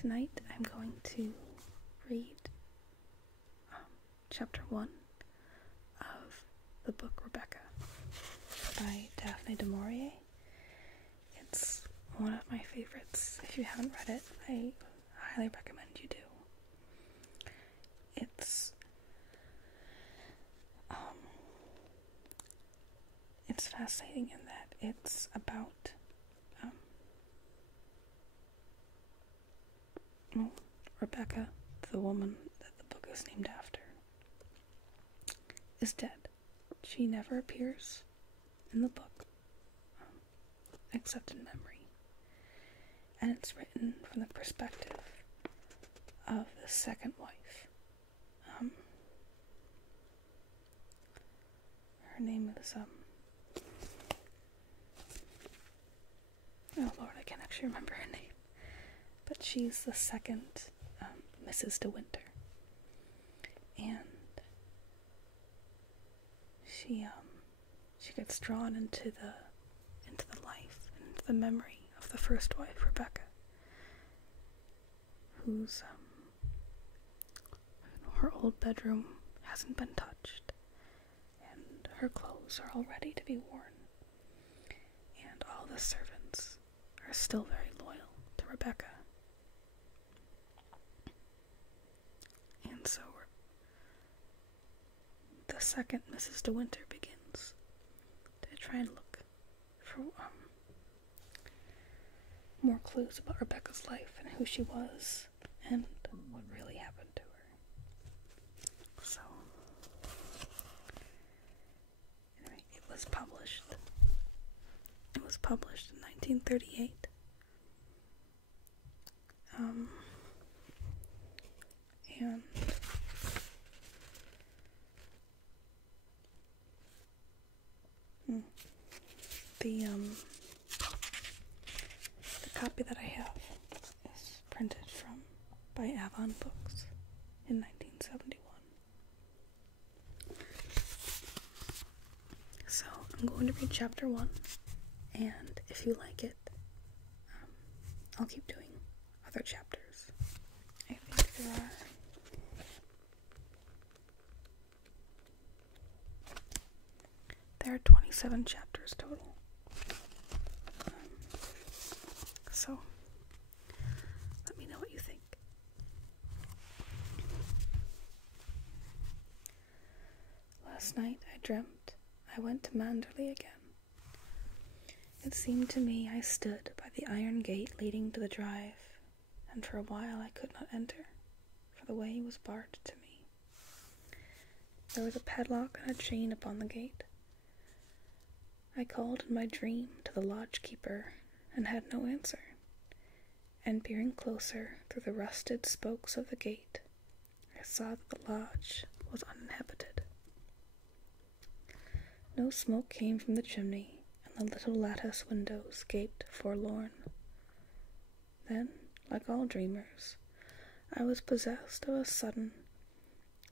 Tonight I'm going to read chapter 1 of the book Rebecca by Daphne du Maurier. It's one of my favorites. If you haven't read it, I highly recommend you do. It's fascinating in that it's about Rebecca, the woman that the book is named after, is dead. She never appears in the book, except in memory. And it's written from the perspective of the second wife. Her name is, oh Lord, I can't actually remember her name. But she's the second Mrs. De Winter. And she gets drawn into the life and into the memory of the first wife, Rebecca, whose her old bedroom hasn't been touched, and her clothes are all ready to be worn, and all the servants are still very loyal to Rebecca. And so the second Mrs. De Winter begins to try and look for more clues about Rebecca's life and who she was and what really happened to her. So, anyway, it was published in 1938. And the copy that I have is printed by Aloud Books in 1971. So I'm going to read chapter 1, and if you like it, I'll keep doing other chapters. I think there are 27 chapters total. So let me know what you think. Last night I dreamt I went to Manderley again. It seemed to me I stood by the iron gate leading to the drive, and for a while I could not enter, for the way was barred to me. There was a padlock and a chain upon the gate. I called in my dream to the lodge-keeper, and had no answer, and peering closer through the rusted spokes of the gate, I saw that the lodge was uninhabited. No smoke came from the chimney, and the little lattice windows gaped forlorn. Then, like all dreamers, I was possessed of a sudden,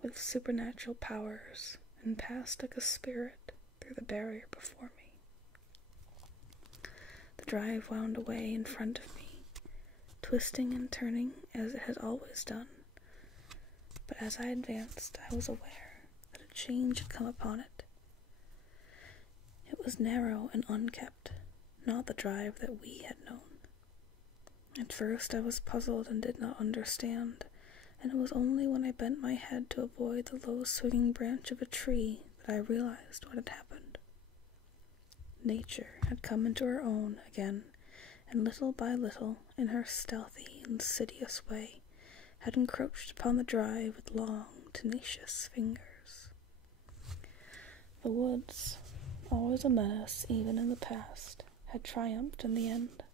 with supernatural powers, and passed like a spirit through the barrier before me. The drive wound away in front of me, twisting and turning as it had always done, but as I advanced I was aware that a change had come upon it. It was narrow and unkept, not the drive that we had known. At first I was puzzled and did not understand, and it was only when I bent my head to avoid the low swinging branch of a tree that I realized what had happened. Nature had come into her own again, and little by little, in her stealthy, insidious way, had encroached upon the drive with long, tenacious fingers. The woods, always a menace even in the past, had triumphed in the end.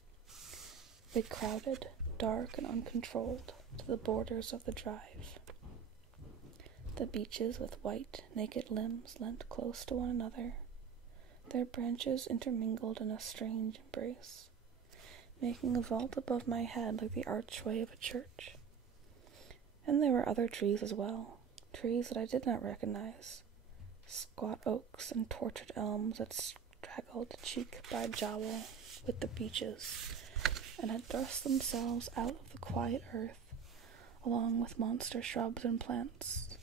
They crowded, dark and uncontrolled, to the borders of the drive. The beeches with white, naked limbs leant close to one another, their branches intermingled in a strange embrace, making a vault above my head like the archway of a church. And there were other trees as well, trees that I did not recognize, squat oaks and tortured elms that straggled cheek by jowl with the beeches, and had thrust themselves out of the quiet earth, along with monster shrubs and plants,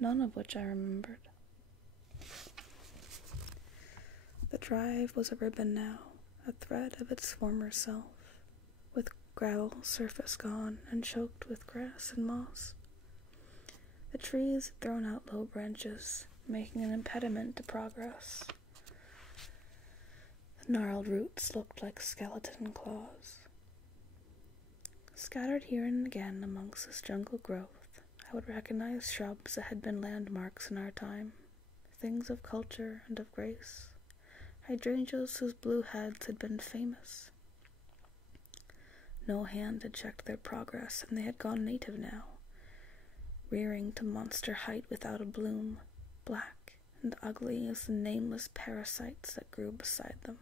none of which I remembered. The drive was a ribbon now, a thread of its former self, with gravel surface gone and choked with grass and moss. The trees had thrown out low branches, making an impediment to progress. The gnarled roots looked like skeleton claws. Scattered here and again amongst this jungle growth, I would recognize shrubs that had been landmarks in our time, things of culture and of grace, hydrangeas whose blue heads had been famous. No hand had checked their progress, and they had gone native now, rearing to monster height without a bloom, black and ugly as the nameless parasites that grew beside them.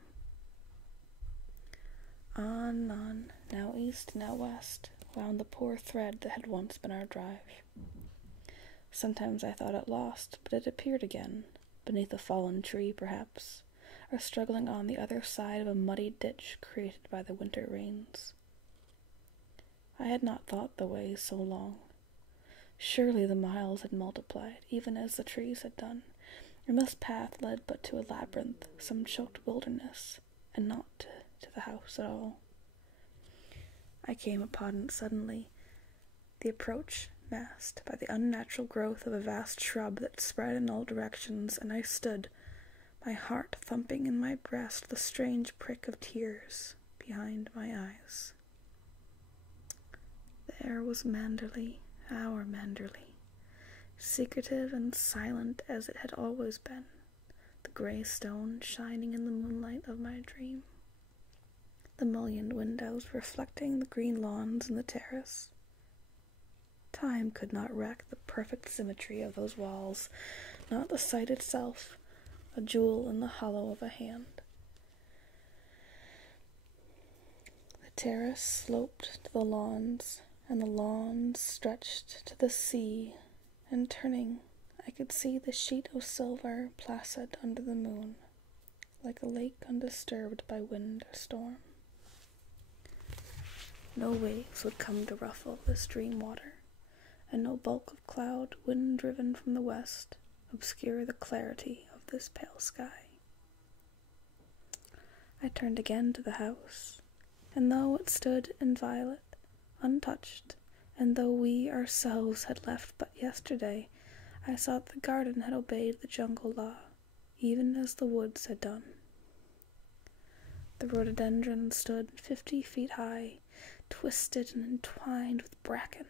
On, now east, now west, wound the poor thread that had once been our drive. Sometimes I thought it lost, but it appeared again, beneath a fallen tree perhaps, or struggling on the other side of a muddy ditch created by the winter rains. I had not thought the way so long. Surely the miles had multiplied, even as the trees had done, and this path led but to a labyrinth, some choked wilderness, and not to the house at all. I came upon it suddenly, the approach masked by the unnatural growth of a vast shrub that spread in all directions, and I stood, my heart thumping in my breast, the strange prick of tears behind my eyes. There was Manderley, our Manderley, secretive and silent as it had always been, the grey stone shining in the moonlight of my dream, the mullioned windows reflecting the green lawns and the terrace. Time could not wreck the perfect symmetry of those walls, not the sight itself, a jewel in the hollow of a hand. The terrace sloped to the lawns, and the lawns stretched to the sea, and turning, I could see the sheet of silver placid under the moon, like a lake undisturbed by wind or storm. No waves would come to ruffle this dream water, and no bulk of cloud, wind-driven from the west, obscure the clarity of this pale sky. I turned again to the house, and though it stood inviolate, untouched, and though we ourselves had left but yesterday, I saw that the garden had obeyed the jungle law, even as the woods had done. The rhododendrons stood 50 feet high, twisted and entwined with bracken,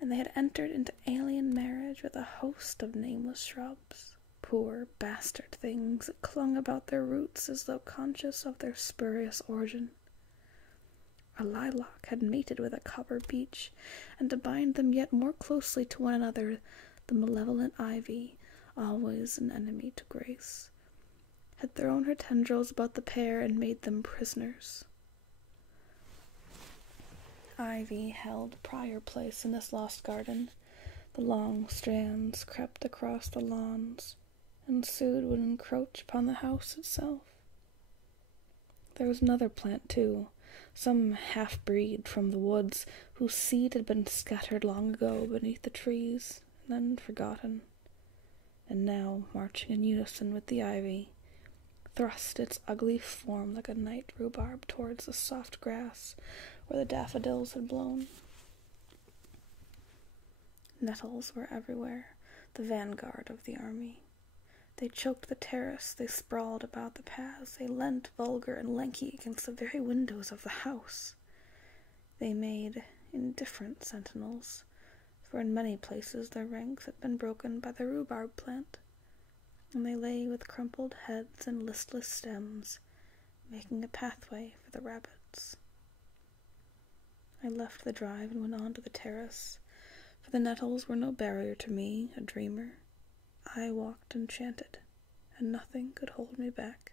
and they had entered into alien marriage with a host of nameless shrubs, poor bastard things that clung about their roots as though conscious of their spurious origin. A lilac had mated with a copper beech, and to bind them yet more closely to one another, the malevolent ivy, always an enemy to grace, had thrown her tendrils about the pair and made them prisoners. Ivy held prior place in this lost garden. The long strands crept across the lawns, and soon would encroach upon the house itself. There was another plant, too, some half-breed from the woods, whose seed had been scattered long ago beneath the trees, and then forgotten, and now, marching in unison with the ivy, thrust its ugly form like a night rhubarb towards the soft grass where the daffodils had blown. Nettles were everywhere, the vanguard of the army. They choked the terrace, they sprawled about the paths, they leant vulgar and lanky against the very windows of the house. They made indifferent sentinels, for in many places their ranks had been broken by the rhubarb plant, and they lay with crumpled heads and listless stems, making a pathway for the rabbits. I left the drive and went on to the terrace, for the nettles were no barrier to me, a dreamer. I walked enchanted, and nothing could hold me back.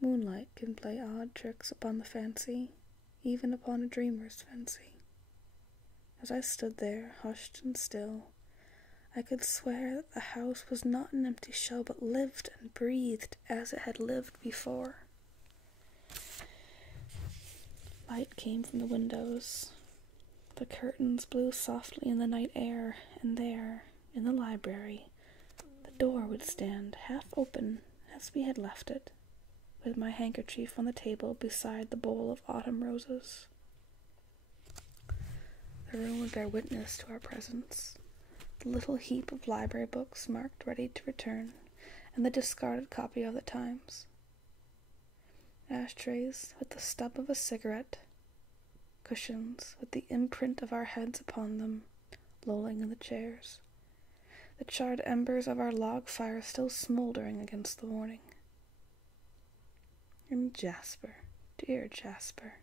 Moonlight can play odd tricks upon the fancy, even upon a dreamer's fancy. As I stood there, hushed and still, I could swear that the house was not an empty shell, but lived and breathed as it had lived before. Light came from the windows. The curtains blew softly in the night air, and there, in the library, the door would stand half open as we had left it, with my handkerchief on the table beside the bowl of autumn roses. The room would bear witness to our presence. The little heap of library books marked ready to return, and the discarded copy of the Times. Ashtrays with the stub of a cigarette, cushions with the imprint of our heads upon them, lolling in the chairs, the charred embers of our log fire still smoldering against the morning. And Jasper, dear Jasper,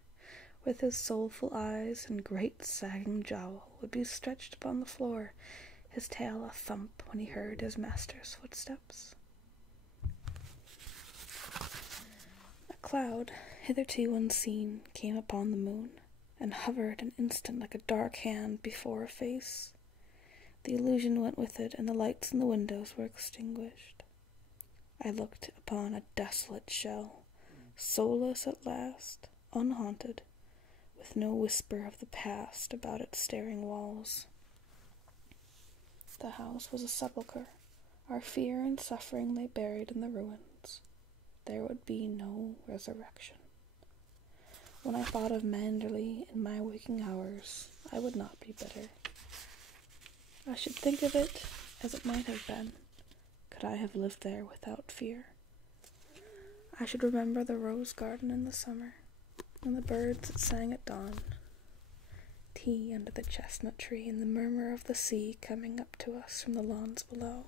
with his soulful eyes and great sagging jowl, would be stretched upon the floor, his tail a thump when he heard his master's footsteps. A cloud, hitherto unseen, came upon the moon, and hovered an instant like a dark hand before a face. The illusion went with it, and the lights in the windows were extinguished. I looked upon a desolate shell, soulless at last, unhaunted, with no whisper of the past about its staring walls. The house was a sepulchre. Our fear and suffering lay buried in the ruins. There would be no resurrection. When I thought of Manderley in my waking hours, I would not be bitter. I should think of it as it might have been, could I have lived there without fear. I should remember the rose garden in the summer, and the birds that sang at dawn, tea under the chestnut tree, and the murmur of the sea coming up to us from the lawns below.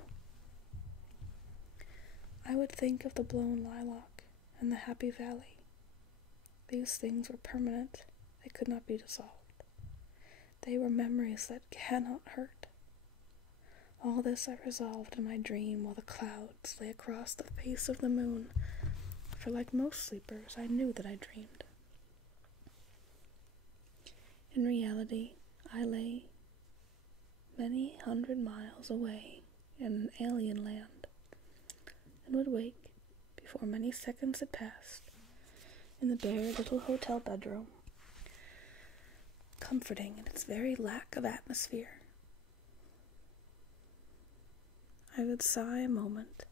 I would think of the blown lilac and the happy valley. These things were permanent. They could not be dissolved. They were memories that cannot hurt. All this I resolved in my dream while the clouds lay across the face of the moon, for like most sleepers, I knew that I dreamed. In reality, I lay many 100 miles away in an alien land, and would wake, before many seconds had passed, in the bare little hotel bedroom, comforting in its very lack of atmosphere. I would sigh a moment,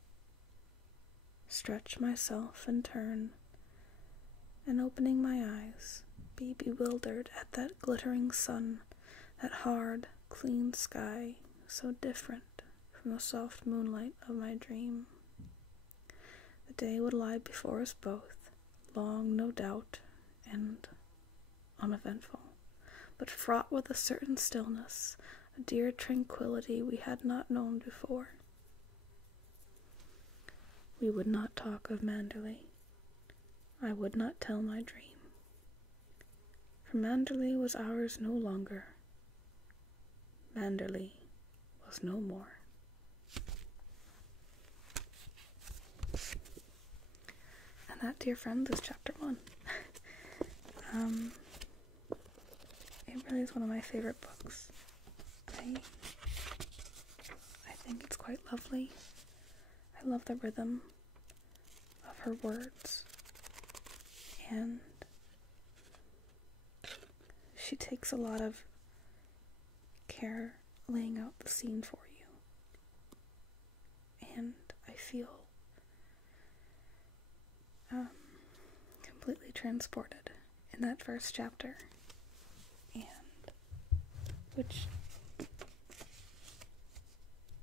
stretch myself and turn, and opening my eyes, be bewildered at that glittering sun, that hard, clean sky, so different from the soft moonlight of my dream. The day would lie before us both, long, no doubt, and uneventful, but fraught with a certain stillness, a dear tranquility we had not known before. We would not talk of Manderley. I would not tell my dream. For Manderley was ours no longer. Manderley was no more. And that, dear friends, is chapter 1. It really is one of my favorite books. I think it's quite lovely. I love the rhythm of her words, and she takes a lot of care laying out the scene for you, and I feel completely transported in that first chapter, and which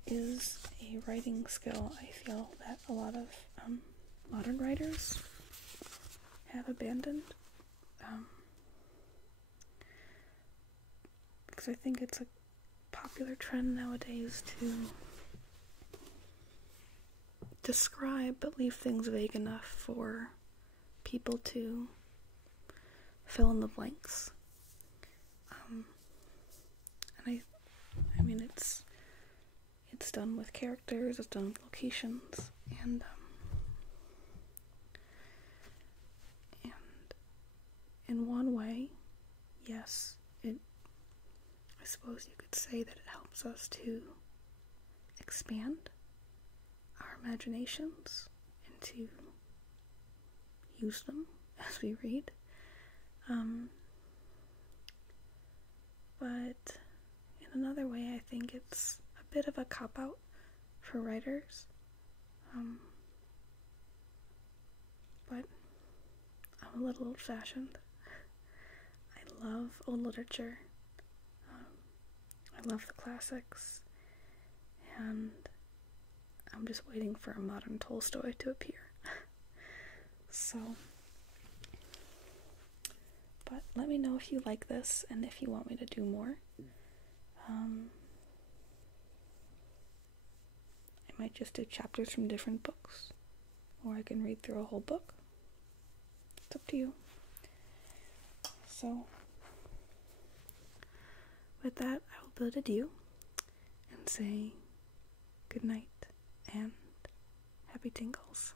is a writing skill I feel that a lot of modern writers have abandoned, because I think it's a popular trend nowadays to describe but leave things vague enough for people to fill in the blanks. And I mean, it's done with characters, it's done with locations, and in one way, yes, I suppose you could say that it helps us to expand our imaginations and to use them as we read. But in another way, I think it's a bit of a cop-out for writers. But I'm a little old-fashioned. I love old literature. I love the classics. And I'm just waiting for a modern Tolstoy to appear. So, but let me know if you like this and if you want me to do more. I might just do chapters from different books, or I can read through a whole book. It's up to you. So, with that, I will bid adieu and say good night and happy tingles.